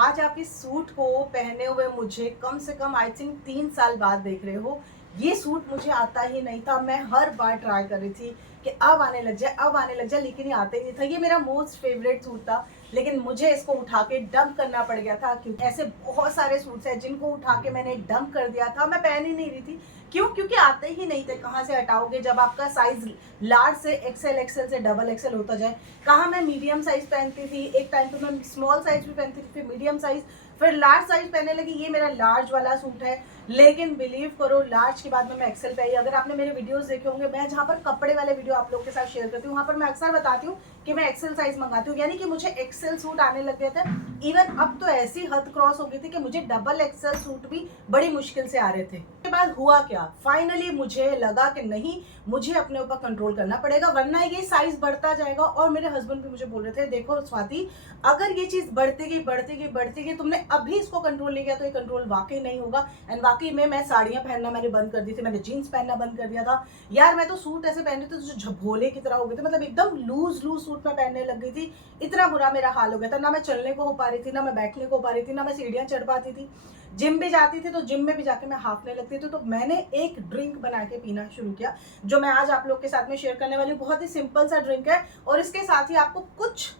आज आप इस सूट को पहने हुए मुझे कम से कम आई थिंक 3 साल बाद देख रहे हो। ये सूट मुझे आता ही नहीं था। मैं हर बार ट्राई कर रही थी कि अब आने लग जाए, अब आने लग जाए, लेकिन ये आता ही नहीं था। ये मेरा मोस्ट फेवरेट सूट था, लेकिन मुझे इसको उठा के डंप करना पड़ गया था, क्योंकि ऐसे बहुत सारे सूट्स हैं जिनको उठा के मैंने डंप कर दिया था। मैं पहन ही नहीं रही थी। क्यों? क्योंकि आते ही नहीं थे। कहाँ से हटाओगे जब आपका साइज लार्ज से एक्सेल, एक्सेल से डबल एक्सेल होता जाए। कहाँ मैं मीडियम साइज पहनती थी, एक टाइम पे मैं स्मॉल साइज भी पहनती थी, फिर मीडियम साइज, फिर लार्ज साइज पहनने लगी। ये मेरा लार्ज वाला सूट है, लेकिन बिलीव करो लार्ज के बाद में मैं एक्सेल पे आई। अगर आपने मेरे वीडियोस देखे होंगे, मैं जहाँ पर कपड़े वाले वीडियो आप लोग के साथ शेयर करती हूँ, वहाँ पर मैं अक्सर बताती हूँ कि मैं एक्सेल साइज मंगाती हूँ, यानी कि मुझे एक्सेल सूट आने लग गए थे। इवन अब तो ऐसी हद क्रॉस हो गई थी कि मुझे डबल एक्सेल सूट भी बड़ी मुश्किल से आ रहे थे। उसके बाद हुआ क्या, फाइनली मुझे लगा कि नहीं, मुझे अपने ऊपर कंट्रोल करना पड़ेगा, वरना ये साइज बढ़ता जाएगा। और मेरे हस्बैंड भी मुझे बोल रहे थे, देखो स्वाति, अगर ये चीज बढ़ती गई बढ़ती गई बढ़ती गई, तुमने अभी इसको कंट्रोल नहीं किया तो ये कंट्रोल वाकई नहीं होगा। एंड वाकई में मैं साड़ियां पहनना मैंने बंद कर दी थी, मैंने जीन्स पहनना बंद कर दिया था। यार मैं तो सूट ऐसे पहन रही थी जो झभोले की तरह हो गए थे, मतलब एकदम लूज लूज सूट मैं पहनने लग गई थी। इतना बुरा मेरा हाल हो गया था, ना मैं चलने को हो पा रही थी, ना मैं बैठने को हो पा रही थी, ना मैं सीढ़ियां चढ़ पाती थी। जिम भी जाती थी तो जिम में भी जाके मैं हाफने लगती थी। तो मैंने एक ड्रिंक बना के पीना शुरू किया, जो मैं आज आप लोग के साथ में शेयर करने वाली हूँ। बहुत ही सिंपल सा ड्रिंक है, और इसके साथ ही आपको कुछ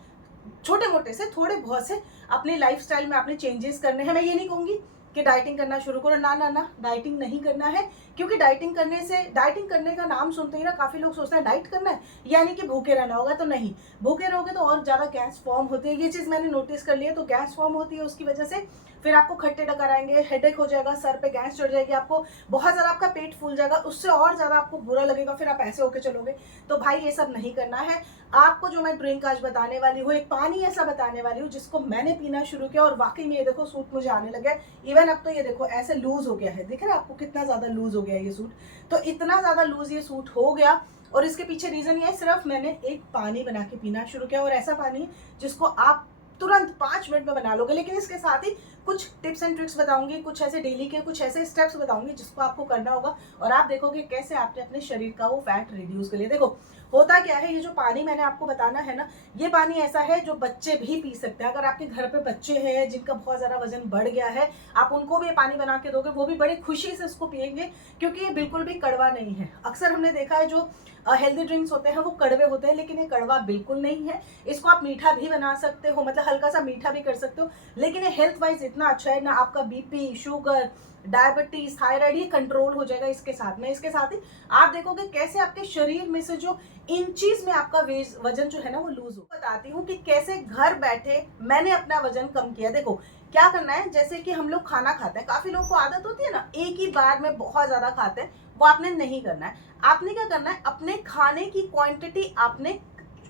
छोटे मोटे से, थोड़े बहुत से अपनी लाइफस्टाइल में आपने चेंजेस करने हैं। मैं ये नहीं कहूंगी कि डाइटिंग करना शुरू करो, ना ना ना, डाइटिंग नहीं करना है। क्योंकि डाइटिंग करने से, डाइटिंग करने का नाम सुनते ही ना काफी लोग सोचते हैं डाइट करना है यानी कि भूखे रहना होगा। तो नहीं, भूखे रहोगे तो और ज्यादा गैस फॉर्म होती है। ये चीज मैंने नोटिस कर ली है। तो गैस फॉर्म होती है, उसकी वजह से फिर आपको खट्टे डकार आएंगे, हेडेक हो जाएगा, सर पे गैस चढ़ जाएगी, आपको बहुत ज्यादा, आपका पेट फूल जाएगा, उससे और ज्यादा आपको बुरा लगेगा, फिर आप ऐसे होके चलोगे। तो भाई ये सब नहीं करना है। आपको जो मैं ड्रिंक आज बताने वाली हूँ, एक पानी ऐसा बताने वाली हूँ जिसको मैंने पीना शुरू किया, और वाकई में ये देखो सूट मुझे आने लगा है। इवन अब तो ये देखो ऐसे लूज हो गया है, दिख रहा है आपको कितना ज्यादा लूज हो गया है ये सूट। तो इतना ज्यादा लूज ये सूट हो गया, और इसके पीछे रीजन ये है, सिर्फ मैंने एक पानी बना के पीना शुरू किया, और ऐसा पानी जिसको आप तुरंत 5 मिनट में बना लोगे। लेकिन इसके साथ ही कुछ टिप्स एंड ट्रिक्स बताऊंगी, कुछ ऐसे डेली के कुछ ऐसे स्टेप्स बताऊंगी जिसको आपको करना होगा, और आप देखोगे कैसे आपने अपने शरीर का वो फैट रिड्यूस कर लिया। देखो होता क्या है, ये जो पानी मैंने आपको बताना है ना, ये पानी ऐसा है जो बच्चे भी पी सकते हैं। अगर आपके घर पे बच्चे हैं जिनका बहुत ज्यादा वजन बढ़ गया है, आप उनको भी ये पानी बना के दोगे, वो भी बड़ी खुशी से इसको पियेंगे, क्योंकि ये बिल्कुल भी कड़वा नहीं है। अक्सर हमने देखा है जो हेल्दी ड्रिंक्स होते हैं वो कड़वे होते हैं, लेकिन ये कड़वा बिल्कुल नहीं है। इसको आप मीठा भी बना सकते हो, मतलब हल्का सा मीठा भी कर सकते हो, लेकिन ये हेल्थ वाइज इतना अच्छा है ना, आपका बीपी, शुगर, डायबिटीज, थायराइड, ये कंट्रोल हो जाएगा इसके साथ में। इसके साथ ही आप देखोगे कैसे आपके शरीर में से जो इंचीज में आपका वजन जो है ना वो लूज हो। बताती हूँ कि कैसे घर बैठे मैंने अपना वजन कम किया। देखो क्या करना है, जैसे कि हम लोग खाना खाते हैं, काफी लोग को आदत होती है ना एक ही बार में बहुत ज्यादा खाते हैं, वो आपने नहीं करना है। आपने क्या करना है, अपने खाने की क्वांटिटी आपने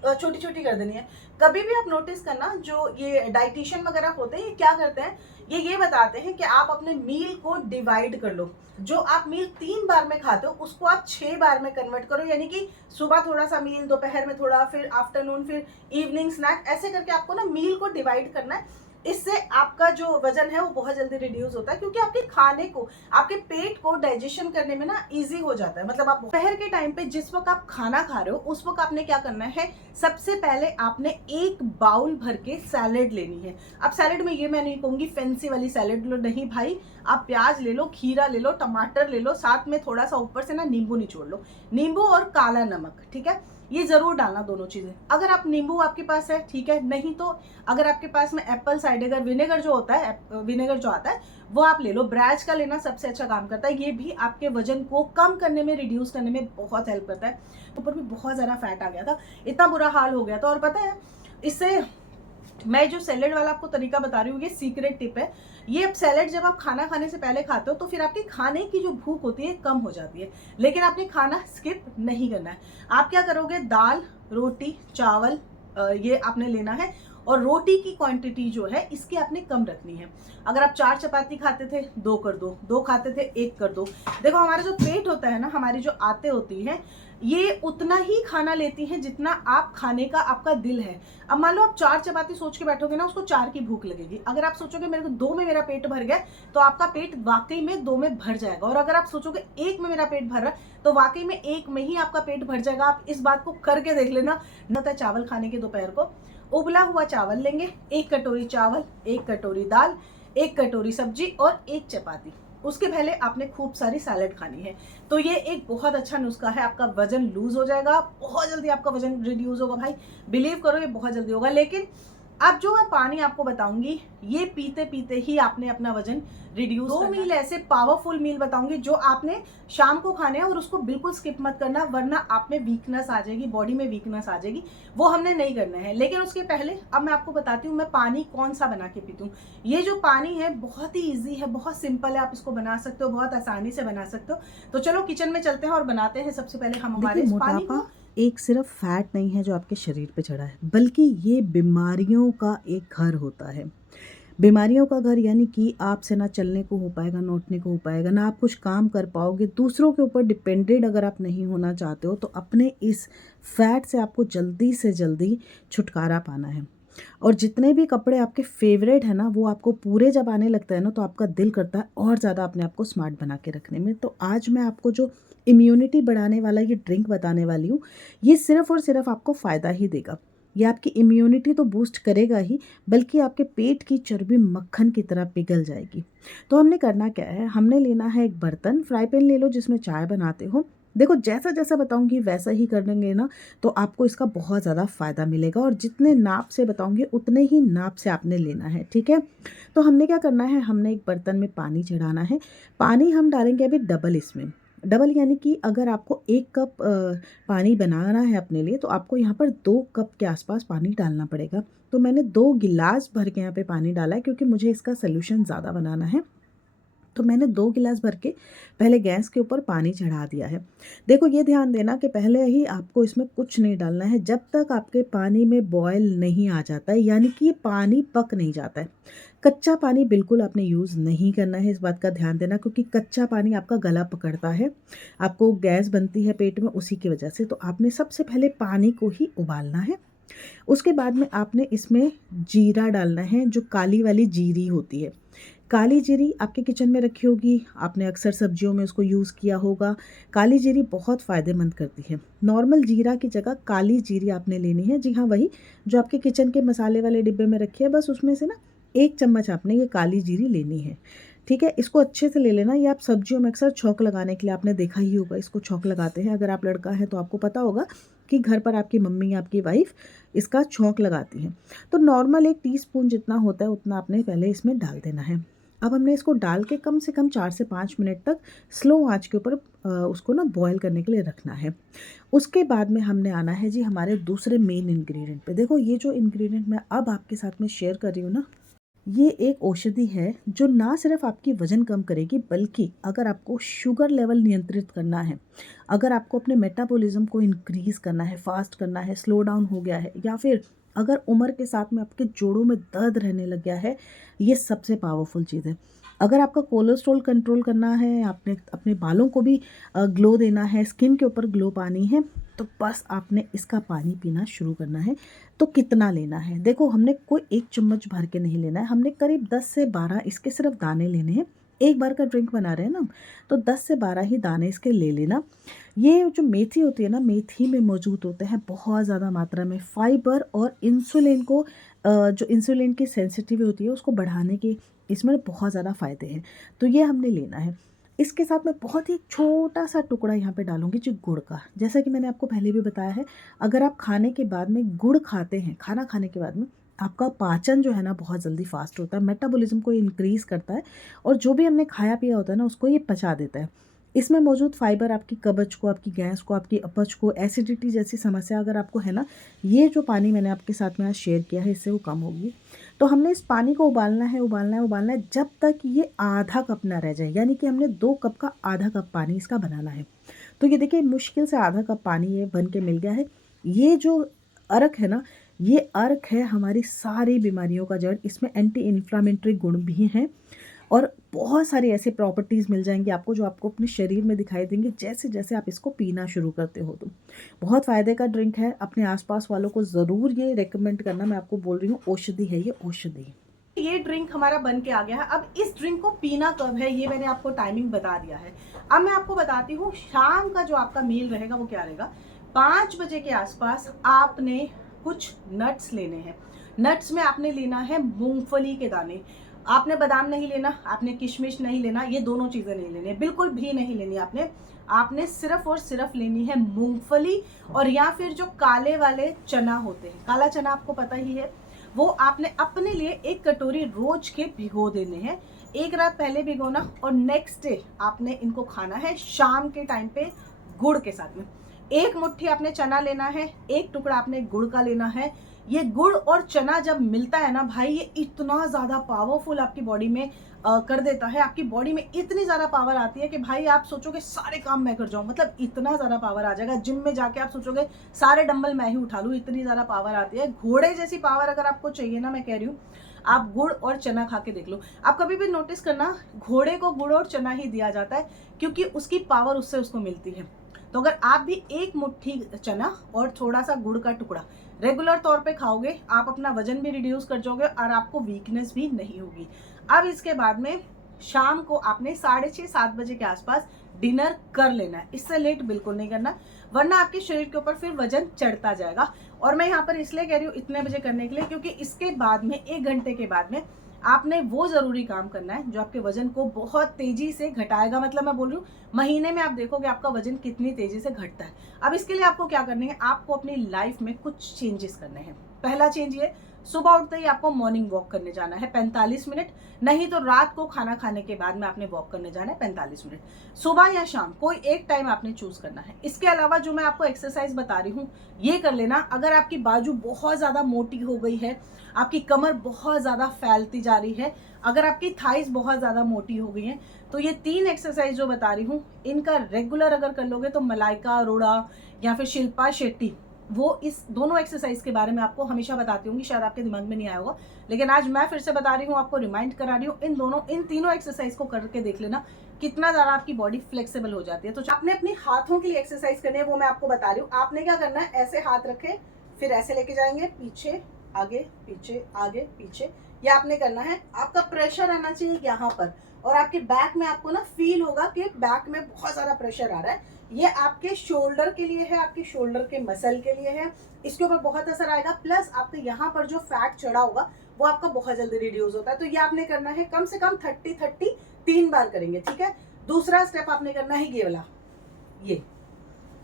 छोटी छोटी कर देनी है। कभी भी आप नोटिस करना, जो ये डाइटिशियन वगैरह होते हैं ये क्या करते हैं, ये बताते हैं कि आप अपने मील को डिवाइड कर लो। जो आप मील 3 बार में खाते हो उसको आप 6 बार में कन्वर्ट करो, यानी कि सुबह थोड़ा सा मील, दोपहर में थोड़ा, फिर आफ्टरनून, फिर इवनिंग स्नैक, ऐसे करके आपको ना मील को डिवाइड करना है। इससे आपका जो वजन है वो बहुत जल्दी रिड्यूस होता है, क्योंकि आपके खाने को, आपके पेट को डाइजेशन करने में ना इजी हो जाता है। मतलब आप दोपहर के टाइम पे जिस वक्त आप खाना खा रहे हो उस वक्त आपने क्या करना है, सबसे पहले आपने एक बाउल भर के सैलेड लेनी है। अब सैलेड में ये मैं नहीं कहूंगी फैंसी वाली सैलेड लो, नहीं भाई, आप प्याज ले लो, खीरा ले लो, टमाटर ले लो, साथ में थोड़ा सा ऊपर से ना नींबू निचोड़ लो, नींबू और काला नमक, ठीक है, ये जरूर डालना दोनों चीजें। अगर आप नींबू आपके पास है ठीक है, नहीं तो अगर आपके पास में एप्पल साइडर विनेगर जो होता है, विनेगर जो आता है वो आप ले लो। ब्रैज का लेना सबसे अच्छा काम करता है, ये भी आपके वजन को कम करने में, रिड्यूस करने में बहुत हेल्प करता है। ऊपर भी बहुत ज्यादा फैट आ गया था, इतना बुरा हाल हो गया था। और पता है, इससे मैं जो सैलेड वाला आपको तरीका बता रही हूँ, ये सीक्रेट टिप है। ये अब सैलेड जब आप खाना खाने से पहले खाते हो तो फिर आपकी खाने की जो भूख होती है कम हो जाती है, लेकिन आपने खाना स्किप नहीं करना है। आप क्या करोगे, दाल, रोटी, चावल, ये आपने लेना है, और रोटी की क्वांटिटी जो है इसकी आपने कम रखनी है। अगर आप 4 चपाती खाते थे 2 कर दो, 2 खाते थे 1 कर दो। देखो हमारा जो पेट होता है ना, हमारी जो आते होती है, ये उतना ही खाना लेती है जितना आप खाने का आपका दिल है। अब मान लो आप 4 चपाती सोच के बैठोगे ना, उसको 4 की भूख लगेगी। अगर आप सोचोगे मेरे को 2 में मेरा पेट भर गया, तो आपका पेट वाकई में 2 में भर जाएगा। और अगर आप सोचोगे 1 में मेरा पेट भर रहा है, तो वाकई में 1 में ही आपका पेट भर जाएगा। आप इस बात को करके देख लेना। न होता है चावल खाने के दोपहर को, उबला हुआ चावल लेंगे, 1 कटोरी चावल, 1 कटोरी दाल, 1 कटोरी सब्जी और 1 चपाती। उसके पहले आपने खूब सारी सैलेड खानी है। तो ये एक बहुत अच्छा नुस्खा है, आपका वजन लूज हो जाएगा, बहुत जल्दी आपका वजन रिड्यूस होगा भाई, बिलीव करो ये बहुत जल्दी होगा। लेकिन अब जो मैं पानी आपको बताऊंगी, ये पीते पीते ही आपने अपना वजन रिड्यूस करना। 2 मील ऐसे पावरफुल मील बताऊंगी जो आपने शाम को खाने हैं, और उसको बिल्कुल स्किप मत करना, वरना आप में वीकनेस आ जाएगी, बॉडी में वीकनेस आ जाएगी, वो हमने नहीं करना है। लेकिन उसके पहले अब मैं आपको बताती हूँ मैं पानी कौन सा बना के पीती हूँ। ये जो पानी है बहुत ही ईजी है, बहुत सिंपल है, आप इसको बना सकते हो, बहुत आसानी से बना सकते हो। तो चलो किचन में चलते हैं और बनाते हैं। सबसे पहले हम हमारे पानी को, एक सिर्फ फैट नहीं है जो आपके शरीर पे चढ़ा है, बल्कि ये बीमारियों का एक घर होता है। बीमारियों का घर यानी कि आपसे ना चलने को हो पाएगा, ना उठने को हो पाएगा, ना आप कुछ काम कर पाओगे। दूसरों के ऊपर डिपेंडेड अगर आप नहीं होना चाहते हो तो अपने इस फैट से आपको जल्दी से जल्दी छुटकारा पाना है। और जितने भी कपड़े आपके फेवरेट है ना, वो आपको पूरे जब आने लगता है ना, तो आपका दिल करता है और ज़्यादा अपने आप को स्मार्ट बना के रखने में। तो आज मैं आपको जो इम्यूनिटी बढ़ाने वाला ये ड्रिंक बताने वाली हूँ, ये सिर्फ़ और सिर्फ आपको फ़ायदा ही देगा। ये आपकी इम्यूनिटी तो बूस्ट करेगा ही, बल्कि आपके पेट की चर्बी मक्खन की तरह पिघल जाएगी। तो हमने करना क्या है, हमने लेना है एक बर्तन, फ्राई पैन ले लो जिसमें चाय बनाते हो। देखो जैसा जैसा बताऊंगी वैसा ही कर देंगे ना, तो आपको इसका बहुत ज़्यादा फ़ायदा मिलेगा। और जितने नाप से बताऊंगी उतने ही नाप से आपने लेना है, ठीक है। तो हमने क्या करना है, हमने एक बर्तन में पानी चढ़ाना है। पानी हम डालेंगे अभी डबल, इसमें डबल यानी कि अगर आपको 1 कप पानी बनाना है अपने लिए, तो आपको यहाँ पर 2 कप के आसपास पानी डालना पड़ेगा। तो मैंने 2 गिलास भर के यहाँ पे पानी डाला है, क्योंकि मुझे इसका सॉल्यूशन ज़्यादा बनाना है। तो मैंने 2 गिलास भर के पहले गैस के ऊपर पानी चढ़ा दिया है। देखो ये ध्यान देना कि पहले ही आपको इसमें कुछ नहीं डालना है जब तक आपके पानी में बॉयल नहीं आ जाता है, यानी कि ये पानी पक नहीं जाता है। कच्चा पानी बिल्कुल आपने यूज़ नहीं करना है, इस बात का ध्यान देना, क्योंकि कच्चा पानी आपका गला पकड़ता है, आपको गैस बनती है पेट में उसी की वजह से। तो आपने सबसे पहले पानी को ही उबालना है। उसके बाद में आपने इसमें जीरा डालना है, जो काली वाली जीरी होती है। काली जीरी आपके किचन में रखी होगी, आपने अक्सर सब्जियों में उसको यूज़ किया होगा। काली जीरी बहुत फ़ायदेमंद करती है। नॉर्मल जीरा की जगह काली जीरी आपने लेनी है। जी हाँ, वही जो आपके किचन के मसाले वाले डिब्बे में रखी है, बस उसमें से ना 1 चम्मच आपने ये काली जीरी लेनी है, ठीक है। इसको अच्छे से ले लेना। ये आप सब्जियों में अक्सर छौंक लगाने के लिए आपने देखा ही होगा, इसको छौंक लगाते हैं। अगर आप लड़का है तो आपको पता होगा कि घर पर आपकी मम्मी, आपकी वाइफ़ इसका छौंक लगाती हैं। तो नॉर्मल 1 टीस्पून जितना होता है उतना आपने पहले इसमें डाल देना है। अब हमने इसको डाल के कम से कम 4 से 5 मिनट तक स्लो आंच के ऊपर उसको ना बॉयल करने के लिए रखना है। उसके बाद में हमने आना है जी हमारे दूसरे मेन इंग्रेडिएंट पे। देखो ये जो इंग्रेडिएंट मैं अब आपके साथ में शेयर कर रही हूँ ना, ये एक औषधि है जो ना सिर्फ आपकी वज़न कम करेगी, बल्कि अगर आपको शुगर लेवल नियंत्रित करना है, अगर आपको अपने मेटाबॉलिज्म को इंक्रीज़ करना है, फास्ट करना है, स्लो डाउन हो गया है, या फिर अगर उम्र के साथ में आपके जोड़ों में दर्द रहने लग गया है, ये सबसे पावरफुल चीज़ है। अगर आपका कोलेस्ट्रॉल कंट्रोल करना है, आपने अपने बालों को भी ग्लो देना है, स्किन के ऊपर ग्लो पानी है, तो बस आपने इसका पानी पीना शुरू करना है। तो कितना लेना है, देखो हमने कोई 1 चम्मच भर के नहीं लेना है, हमने करीब 10 से 12 इसके सिर्फ दाने लेने हैं। एक बार का ड्रिंक बना रहे हैं ना, तो 10 से 12 ही दाने इसके ले लेना। ये जो मेथी होती है ना, मेथी में मौजूद होते हैं बहुत ज़्यादा मात्रा में फाइबर, और इंसुलिन को जो इंसुलिन की सेंसिटिविटी होती है उसको बढ़ाने के इसमें बहुत ज़्यादा फ़ायदे हैं। तो ये हमने लेना है। इसके साथ मैं बहुत ही छोटा सा टुकड़ा यहाँ पे डालूँगी जी गुड़ का। जैसा कि मैंने आपको पहले भी बताया है, अगर आप खाने के बाद में गुड़ खाते हैं, खाना खाने के बाद में आपका पाचन जो है ना बहुत जल्दी फास्ट होता है, मेटाबॉलिज्म को इंक्रीज़ करता है, और जो भी हमने खाया पिया होता है ना उसको ये पचा देता है। इसमें मौजूद फाइबर आपकी कब्ज को, आपकी गैस को, आपकी अपच को, एसिडिटी जैसी समस्या अगर आपको है ना, ये जो पानी मैंने आपके साथ में आज शेयर किया है इससे वो कम होगी। तो हमने इस पानी को उबालना है, उबालना है, उबालना है जब तक ये आधा कप ना रह जाए, यानी कि हमने 2 कप का आधा कप पानी इसका बनाना है। तो ये देखिए मुश्किल से आधा कप पानी ये बन के मिल गया है। ये जो अर्क है ना, ये अर्क है हमारी सारी बीमारियों का जड़। इसमें एंटी इन्फ्लामेटरी गुण भी हैं, और बहुत सारी ऐसी प्रॉपर्टीज़ मिल जाएंगी आपको जो आपको अपने शरीर में दिखाई देंगे जैसे जैसे आप इसको पीना शुरू करते हो। तो बहुत फ़ायदे का ड्रिंक है, अपने आसपास वालों को ज़रूर ये रेकमेंड करना। मैं आपको बोल रही हूँ औषधि है ये, औषधि। ये ड्रिंक हमारा बन के आ गया है। अब इस ड्रिंक को पीना कब है ये मैंने आपको टाइमिंग बता दिया है। अब मैं आपको बताती हूँ शाम का जो आपका मील रहेगा वो क्या रहेगा। 5 बजे के आसपास आपने कुछ नट्स लेने हैं। नट्स में आपने लेना है मूंगफली के दाने, आपने बादाम नहीं लेना, आपने किशमिश नहीं लेना, ये दोनों चीज़ें नहीं लेनी है, बिल्कुल भी नहीं लेनी आपने। आपने सिर्फ और सिर्फ लेनी है मूंगफली, और या फिर जो काले वाले चना होते हैं, काला चना आपको पता ही है, वो आपने अपने लिए 1 कटोरी रोज के भिगो देने हैं। 1 रात पहले भिगोना, और नेक्स्ट डे आपने इनको खाना है शाम के टाइम पे गुड़ के साथ में। 1 मुट्ठी आपने चना लेना है, 1 टुकड़ा आपने गुड़ का लेना है। ये गुड़ और चना जब मिलता है ना भाई, ये इतना ज़्यादा पावरफुल आपकी बॉडी में कर देता है, आपकी बॉडी में इतनी ज़्यादा पावर आती है कि भाई आप सोचोगे सारे काम मैं कर जाऊँ, मतलब इतना ज़्यादा पावर आ जाएगा। जिम में जाके आप सोचोगे सारे डंबल मैं ही उठा लूँ, इतनी ज़्यादा पावर आती है। घोड़े जैसी पावर अगर आपको चाहिए ना, मैं कह रही हूँ, आप गुड़ और चना खा के देख लो। आप कभी भी नोटिस करना, घोड़े को गुड़ और चना ही दिया जाता है, क्योंकि उसकी पावर उससे उसको मिलती है। तो अगर आप भी 1 मुट्ठी चना और थोड़ा सा गुड़ का टुकड़ा रेगुलर तौर पे खाओगे, आप अपना वजन भी रिड्यूस कर जाओगे और आपको वीकनेस भी नहीं होगी। अब इसके बाद में शाम को आपने 6:30-7 बजे के आसपास डिनर कर लेना है, इससे लेट बिल्कुल नहीं करना, वरना आपके शरीर के ऊपर फिर वजन चढ़ता जाएगा। और मैं यहाँ पर इसलिए कह रही हूँ इतने बजे करने के लिए, क्योंकि इसके बाद में 1 घंटे के बाद में आपने वो ज़रूरी काम करना है जो आपके वजन को बहुत तेज़ी से घटाएगा। मतलब मैं बोल रही हूँ, महीने में आप देखोगे आपका वजन कितनी तेज़ी से घटता है। अब इसके लिए आपको क्या करना है, आपको अपनी लाइफ में कुछ चेंजेस करने हैं। पहला चेंज ये, सुबह उठते ही आपको मॉर्निंग वॉक करने जाना है 45 मिनट, नहीं तो रात को खाना खाने के बाद में आपने वॉक करने जाना है 45 मिनट। सुबह या शाम कोई एक टाइम आपने चूज करना है। इसके अलावा जो मैं आपको एक्सरसाइज बता रही हूँ ये कर लेना। अगर आपकी बाजू बहुत ज़्यादा मोटी हो गई है, आपकी कमर बहुत ज़्यादा फैलती जा रही है, अगर आपकी थाइस बहुत ज़्यादा मोटी हो गई हैं, तो ये 3 एक्सरसाइज जो बता रही हूँ इनका रेगुलर अगर कर लोगे तो मलाइका अरोड़ा या फिर शिल्पा शेट्टी, वो इस दोनों एक्सरसाइज के बारे में आपको हमेशा बताती होंगी, शायद आपके दिमाग में नहीं आया होगा, लेकिन आज मैं फिर से बता रही हूँ, आपको रिमाइंड करा रही हूँ। इन तीनों एक्सरसाइज को करके देख लेना कितना ज़्यादा आपकी बॉडी फ्लेक्सिबल हो जाती है। तो आपने अपने हाथों के लिए एक्सरसाइज करनी है, वो मैं आपको बता रही हूँ। आपने क्या करना है, ऐसे हाथ रखे, फिर ऐसे लेके जाएंगे, पीछे आगे पीछे आगे पीछे, ये आपने करना है। आपका प्रेशर आना चाहिए यहाँ पर, और आपके बैक में आपको ना फील होगा कि बैक में बहुत ज़्यादा प्रेशर आ रहा है। ये आपके शोल्डर के लिए है, आपके शोल्डर के मसल के लिए है, इसके ऊपर बहुत असर आएगा। प्लस आपके यहाँ पर जो फैट चढ़ा होगा वो आपका बहुत जल्दी रिड्यूस होता है। तो ये आपने करना है कम से कम 30-30 3 बार करेंगे, ठीक है। दूसरा स्टेप आपने करना है ये वाला, ये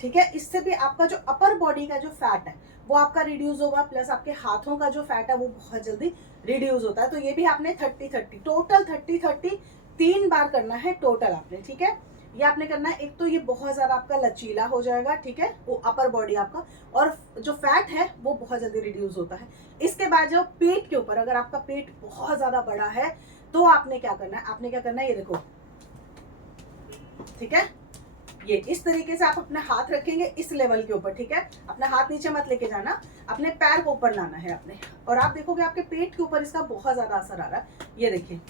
ठीक है। इससे भी आपका जो अपर बॉडी का जो फैट है वो आपका रिड्यूस होगा, प्लस आपके हाथों का जो फैट है वो बहुत जल्दी रिड्यूस होता है। तो ये भी आपने 30-30 टोटल 30-30 3 बार करना है टोटल आपने, ठीक है। ये आपने करना है। एक तो ये बहुत ज़्यादा आपका लचीला हो जाएगा, ठीक है, वो अपर बॉडी आपका, और जो फैट है वो बहुत जल्दी रिड्यूस होता है। इसके बाद जो पेट के ऊपर, अगर आपका पेट बहुत ज़्यादा बड़ा है तो आपने क्या करना है, आपने क्या करना है, ये देखो, ठीक है, ये इस तरीके से आप अपने हाथ रखेंगे इस लेवल के ऊपर, ठीक है। अपना हाथ नीचे मत लेके जाना, अपने पैर को ऊपर लाना है अपने, और आप देखोगे आपके पेट के ऊपर इसका बहुत ज़्यादा असर आ रहा है। ये देखिए,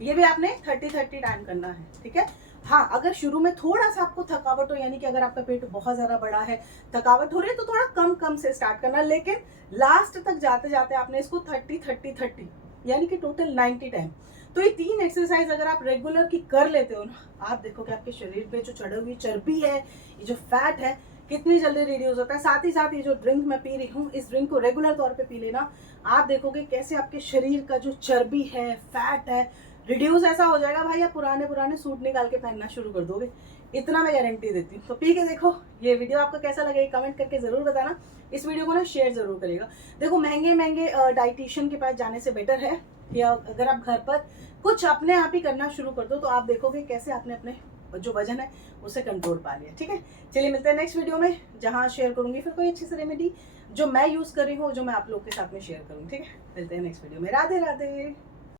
ये भी आपने 30-30 टाइम करना है, ठीक है। हाँ, अगर शुरू में थोड़ा सा आपको थकावट हो, यानी कि अगर आपका पेट बहुत ज़्यादा बड़ा है, थकावट हो रही है, तो थोड़ा कम कम से स्टार्ट करना, लेकिन लास्ट तक जाते जाते आपने इसको 30-30-30 यानी कि टोटल 90 टाइम। तो ये 3 एक्सरसाइज अगर आप रेगुलर की कर लेते हो ना, आप देखोगे आपके शरीर पे जो चढ़ी हुई चर्बी है, ये जो फैट है, कितनी जल्दी रिड्यूस होता है। साथ ही साथ ये जो ड्रिंक मैं पी रही हूँ, इस ड्रिंक को रेगुलर तौर पे पी लेना, आप देखोगे कैसे आपके शरीर का जो चर्बी है, फैट है, रिड्यूस ऐसा हो जाएगा भाई, आप पुराने सूट निकाल के पहनना शुरू कर दोगे, इतना मैं गारंटी देती हूँ। तो पी के देखो। ये वीडियो आपको कैसा लगे कमेंट करके ज़रूर बताना। इस वीडियो को ना शेयर ज़रूर करेगा। देखो, महंगे डाइटिशियन के पास जाने से बेटर है कि अगर आप घर पर कुछ अपने आप ही करना शुरू कर दो, तो आप देखोगे कैसे आपने अपने जो वजन है उसे कंट्रोल पा लिया, ठीक है। चलिए, मिलते हैं नेक्स्ट वीडियो में, जहाँ शेयर करूँगी फिर कोई अच्छी सी रेमेडी जो मैं यूज़ कर रही हूँ, जो मैं आप लोग के साथ में शेयर करूँगी, ठीक है। मिलते हैं नेक्स्ट वीडियो में। राधे राधे।